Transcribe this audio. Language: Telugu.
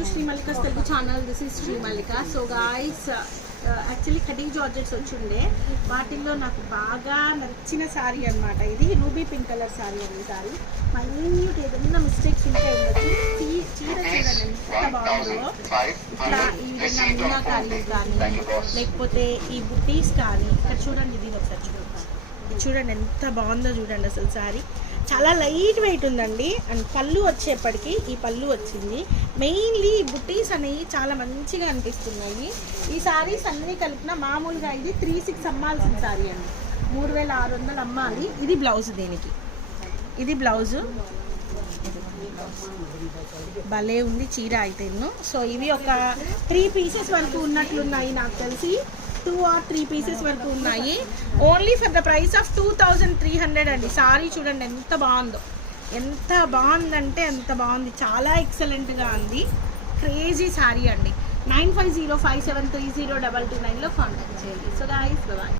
To Sri Mallika's Telugu channel. This is Sri Mallika. So guys, actually cutting georgettes వచ్చిండే, వాటిల్లో నాకు బాగా నచ్చిన శారీ అనమాట. ఇది రూబీ పింక్ కలర్ శారీ అండి. శారీ మైన్యూట్ ఏదైనా మిస్టేక్స్ ఉంటే ఉండొచ్చు. చీర చూడండి ఎంత బాగుందో. ఇట్లా ఈ విధంగా మీనాకారీలు కానీ, లేకపోతే ఈ బుట్టీస్ కానీ, ఇక్కడ చూడండి, ఇది ఒకసారి చూడండి ఎంత బాగుందో చూడండి. అసలు శారీ చాలా లైట్ వెయిట్ ఉందండి. అండ్ పళ్ళు వచ్చేప్పటికి ఈ పళ్ళు వచ్చింది. మెయిన్లీ ఈ బుట్టీస్ అనేవి చాలా మంచిగా అనిపిస్తున్నాయి. ఈ శారీస్ అన్నీ కలిపిన మామూలుగా ఇది 3,600 అమ్మాల్సిన శారీ అండి. 3,600 అమ్మాలి. ఇది బ్లౌజ్, దీనికి ఇది బ్లౌజు. భలే ఉంది చీర అయితేను. సో ఇవి ఒక 3 పీసెస్ వరకు ఉన్నట్లున్నాయి నాకు తెలిసి. 2 or 3 పీసెస్ వరకు ఉన్నాయి. Only for the price of 2,300 అండి. సారీ చూడండి ఎంత బాగుందో. ఎంత బాగుందంటే ఎంత బాగుంది. చాలా ఎక్సలెంట్గా ఉంది. క్రేజీ సారీ అండి. 9505730229లో కాంటాక్ట్ చేయండి. So guys, bye.